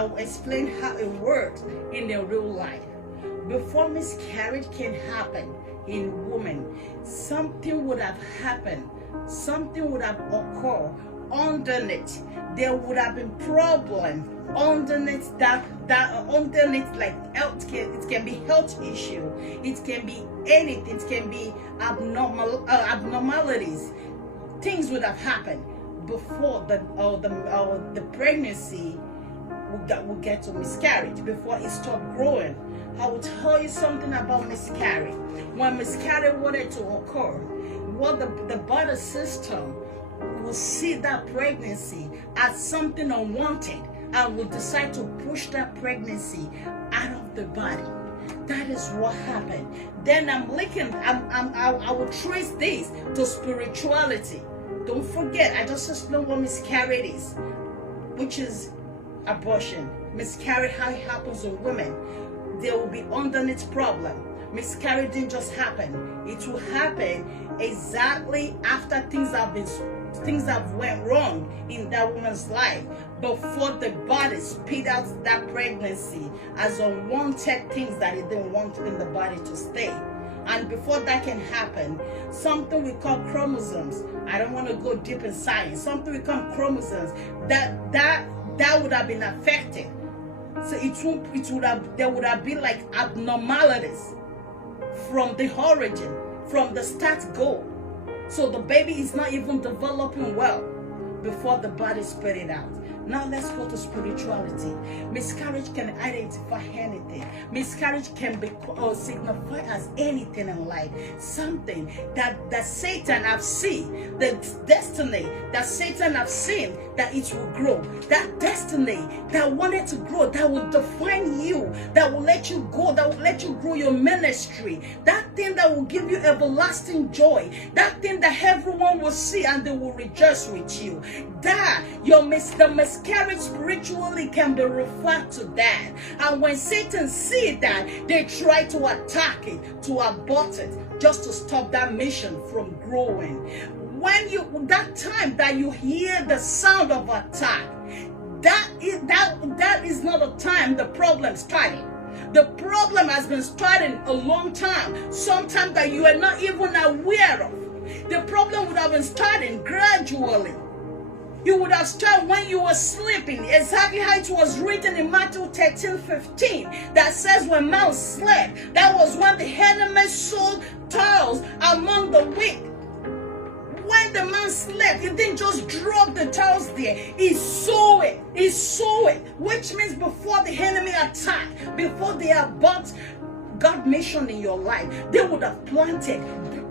I will explain how it works in the real life. Before miscarriage can happen in women, something would have happened. Something would have occurred underneath. There would have been problem underneath underneath, like health care. It can be health issue. It can be anything. It can be abnormalities. Things would have happened before the pregnancy will get to miscarriage, before it stopped growing. I will tell you something about miscarriage. When miscarriage wanted to occur, what the body system will see that pregnancy as something unwanted and will decide to push that pregnancy out of the body. That is what happened. Then I will trace this to spirituality. Don't forget, I just explained what miscarriage is, which is abortion. Miscarriage, how it happens in women. There will be underneath problem. Miscarriage didn't just happen. It will happen exactly after things have went wrong in that woman's life, before the body spit out that pregnancy as unwanted things that it didn't want in the body to stay. And before that can happen, something we call chromosomes. I don't want to go deep in science. Something we call chromosomes that would have been affected. So there would have been like abnormalities from the origin, from the start go. So the baby is not even developing well before the body spit it out. Now let's go to spirituality. Miscarriage can identify anything. Miscarriage can be signified as anything in life. Something that Satan have seen, the destiny that Satan have seen that it will grow. That destiny that wanted to grow, that will define you, that will let you go, that will let you grow your ministry. That thing that will give you everlasting joy. That thing that everyone will see and they will rejoice with you. That the miscarriage spiritually can be referred to that. And when Satan sees that, they try to attack it, to abort it, just to stop that mission from growing. When that time that you hear the sound of attack, that is not a time the problem started. The problem has been starting a long time, sometimes that you are not even aware of. The problem would have been starting gradually. You would have started when you were sleeping, exactly how it was written in Matthew 13:15, that says when man slept, that was when the enemy sowed tares among the wheat. When the man slept, he didn't just drop the tares there. He sowed it. He sowed it, which means before the enemy attacked, before they abort God's mission in your life, they would have planted,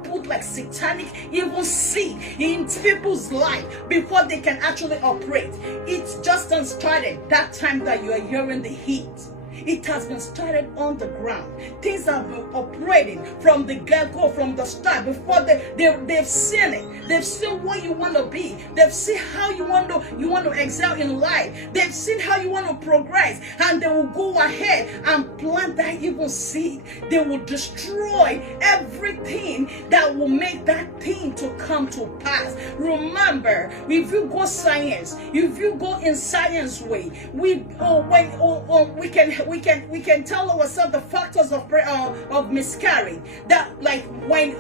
put like satanic evil seed in people's life before they can actually operate. It's just started that time that you are hearing the heat. It has been started on the ground. Things have been operating from the get-go, from the start, before they've seen it. They've seen what you want to be. They've seen how you want to excel in life. They've seen how you want to progress, and they will go ahead and plant that evil seed. They will destroy everything that will make that thing to come to pass. Remember, if you go science, if you go in science way, we can tell ourselves the factors of miscarriage. That like when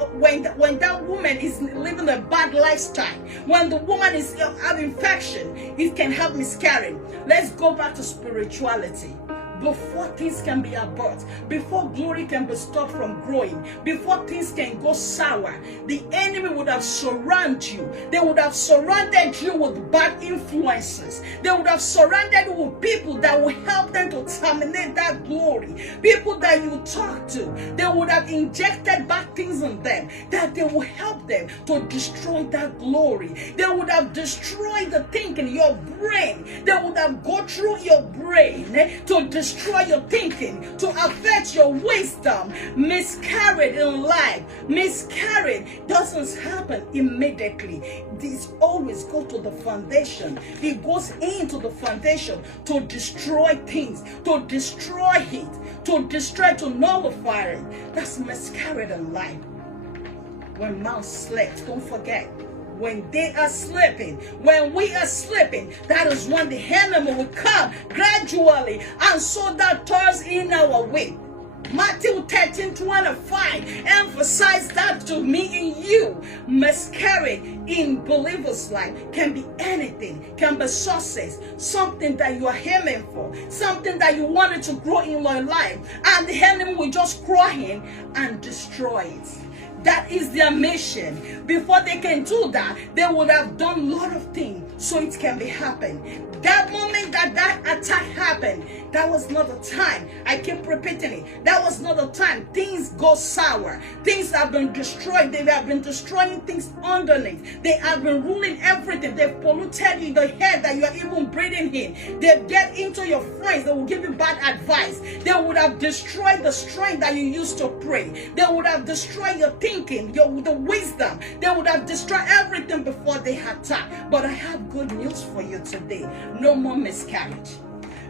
that woman is living a bad lifestyle, when the woman is have infection, it can have miscarriage. Let's go back to spirituality. Before things can be aborted, before glory can be stopped from growing, before things can go sour, the enemy would have surrounded you. They would have surrounded you with bad influences. They would have surrounded you with people that will help them to terminate that glory. People that you talk to, they would have injected bad things in them that they will help them to destroy that glory. They would have destroyed the thinking, your brain. They would have go through your brain to destroy your thinking, to affect your wisdom. Miscarriage in life, miscarriage doesn't happen immediately. This always go to the foundation. It goes into the foundation to destroy things, to destroy it, to destroy, to nullify it. That's miscarriage in life. When man slept, don't forget, when they are sleeping, when we are sleeping, that is when the enemy will come gradually and sow that thorns in our way. Matthew 13:25 emphasize that to me and you. Miscarriage in believers' life can be anything, can be success, something that you are aiming for, something that you wanted to grow in your life, and the enemy will just crawl in and destroy it. That is their mission. Before they can do that, they would have done a lot of things so it can be happen. That moment that attack happened, that was not the time. I keep repeating it. That was not the time. Things go sour. Things have been destroyed. They have been destroying things underneath. They have been ruling everything. They've polluted the air that you are even breathing in. They get into your friends. They will give you bad advice. They would have destroyed the strength that you used to pray. They would have destroyed your thinking, the wisdom. They would have destroyed everything before they attack. But I have good news for you today. No more miscarriage.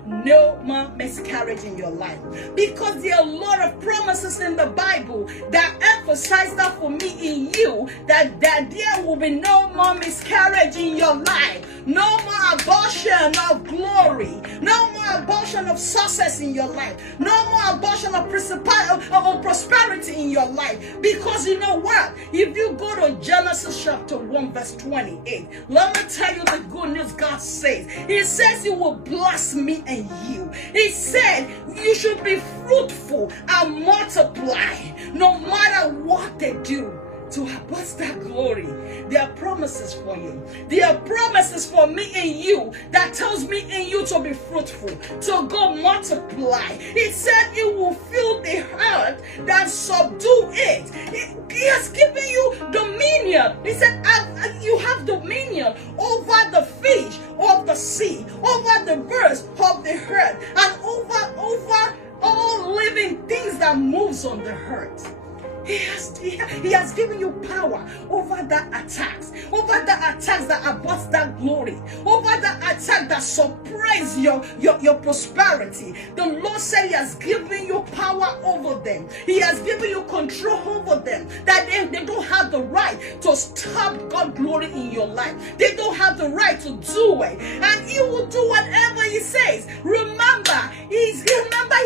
No more miscarriage in your life, because there are a lot of promises in the Bible that emphasize that for me and you, that there will be no more miscarriage in your life, no more abortion of glory, no more abortion of success in your life, no more abortion of prosperity in your life. Because you know what? If you go to Genesis chapter 1 verse 28, let me tell you the good news God says. He says He will bless me and you. He said you should be fruitful and multiply no matter what they do to abort that glory. There are promises for you. There are promises for me and you that tells me and you to be fruitful, to go multiply. He said He will fill the earth and subdue it. He has given you dominion. He said you have dominion over the fish of the sea, over the birds of the earth, and over all living things that moves on the earth. He has given you power over the attacks that abort that glory, over the attack that suppress your prosperity. The Lord said He has given you power over them. He has given you control over them, that they don't have the right to stop God's glory in your life. They don't have the right to do it, and He will do whatever He says. Remember, He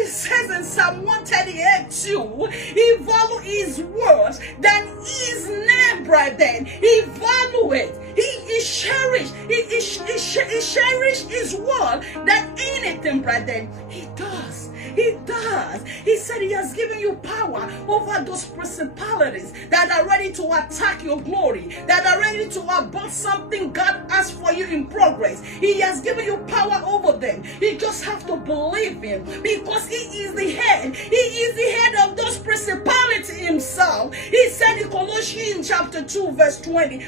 says in Psalm 138:2, He value His words than His name, brethren. He value it. He cherished. He cherished His word than anything, brethren. He does. He does. He said He has given you power over those principalities that are ready to attack your glory, that are ready to abort something God has for you in progress. He has given you power over them. You just have to believe Him, because He is the head. He is the head of those principalities Himself. He said in Colossians chapter 2 verse 20,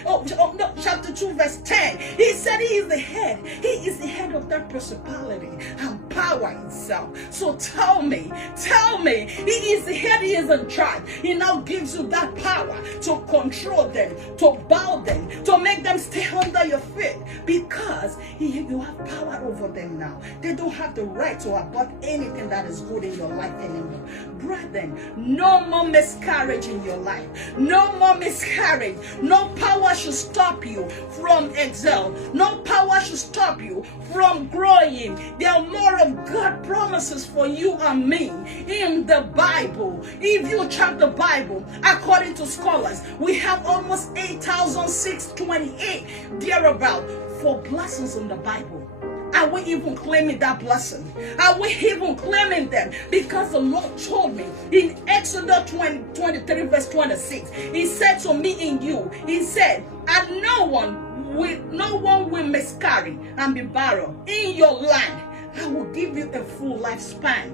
chapter 2 verse 10, He said He is the head. He is the head of that principality and power itself. So tell me, He is the head, He is in charge. He now gives you that power to control them, to bow them, to make them stay under your feet, because you have power over them now. They don't have the right to abort anything that is good in your life anymore. Brethren, no more miscarriage in your life. No more miscarriage. No power should stop you from excel. No power should stop you from growing. There are more of God promises for you and me in the Bible. If you check the Bible, according to scholars, we have almost 8,628 thereabout for blessings in the Bible. Are we even claiming that blessing? Are we even claiming them? Because the Lord told me in Exodus 23 verse 26, He said to me and you, He said, and no one will miscarry and be barren in your land. I will give you a full lifespan.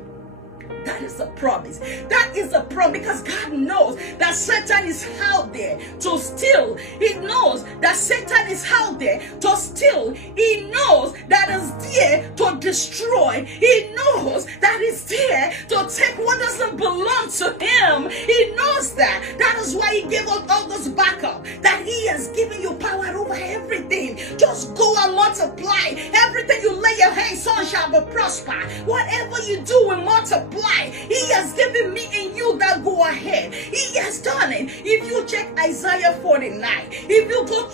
That is a promise. That is a promise, because God knows that Satan is out there to steal. He knows that Satan is out there to steal. He knows that is there to destroy. He knows that is there to take what doesn't belong to Him. He knows that. That is why He gave us all those backup. That He has given you power over everything. Just go and multiply. Everything you lay your hands on shall be prosper. Whatever you do will multiply. why he has given me and you that go ahead. He has done it. If you check Isaiah 49, if you go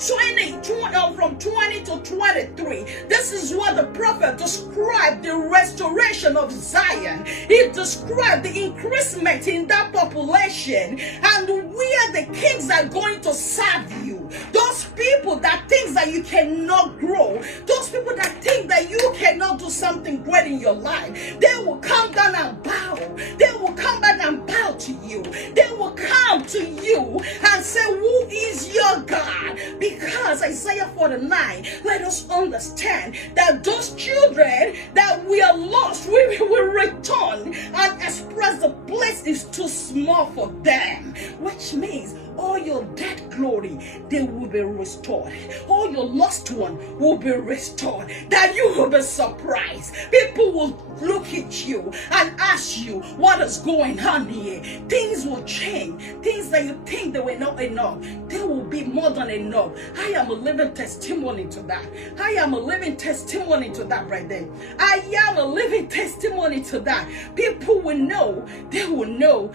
from 20 to 23, this is what the prophet described the restoration of Zion. He described the increasement in that population, and where the kings are going to serve you. Those people that think that you cannot grow, those people that think that you cannot do something great in your life, they will come down and bow. They will come back and bow to you. They will come to you and say, who is your God? Because Isaiah 49, let us understand that those children that we are lost, we will return and express the place is too small for them, which means all your dead glory, they will be restored. All your lost one will be restored. That you will be surprised. People will look at you and ask you what is going on here. Things will change. Things that you think they were not enough, they will be more than enough. I am a living testimony to that. I am a living testimony to that right there. I am a living testimony to that. People will know. They will know.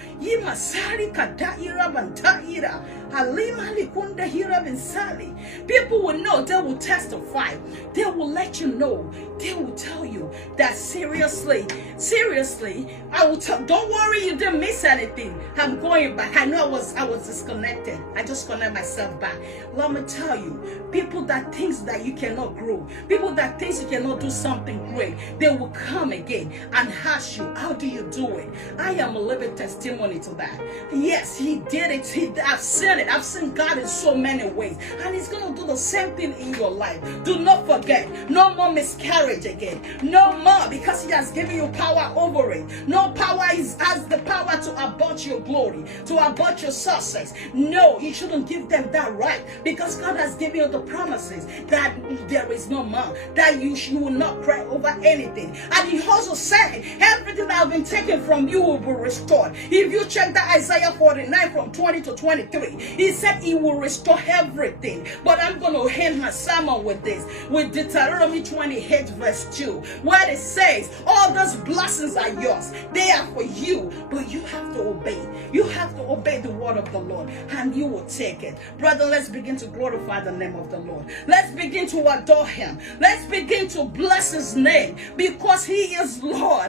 People will know. They will testify. They will let you know. They will tell you that seriously, I will tell. Don't worry, you didn't miss anything. I'm going back. I know I was disconnected. I just connect myself back. Let me tell you, people that thinks that you cannot grow, people that thinks you cannot do something great, they will come again and ask you, how do you do it? I am a living testimony to that. Yes, he did it. I've seen it. I've seen God in so many ways, and he's going to do the same thing in your life. Do not forget, no more miscarriage again. No more, because he has given you power over it. No power has the power to abort your glory, to abort your success. No, you shouldn't give them that right, because God has given you the promises that there is no more, that you will not cry over anything. And he also said, everything that has been taken from you will be restored. If you check that Isaiah 49 from 20 to 23, he said he will restore everything. But I'm going to end my sermon with this, with Deuteronomy 28 verse 2, where it says, all those blessings are yours. They are for you, but you have to obey. You have to obey the word of the Lord, and you will take it. Brother, let's begin to glorify the name of the Lord. Let's begin to adore him. Let's begin to bless his name, because he is Lord.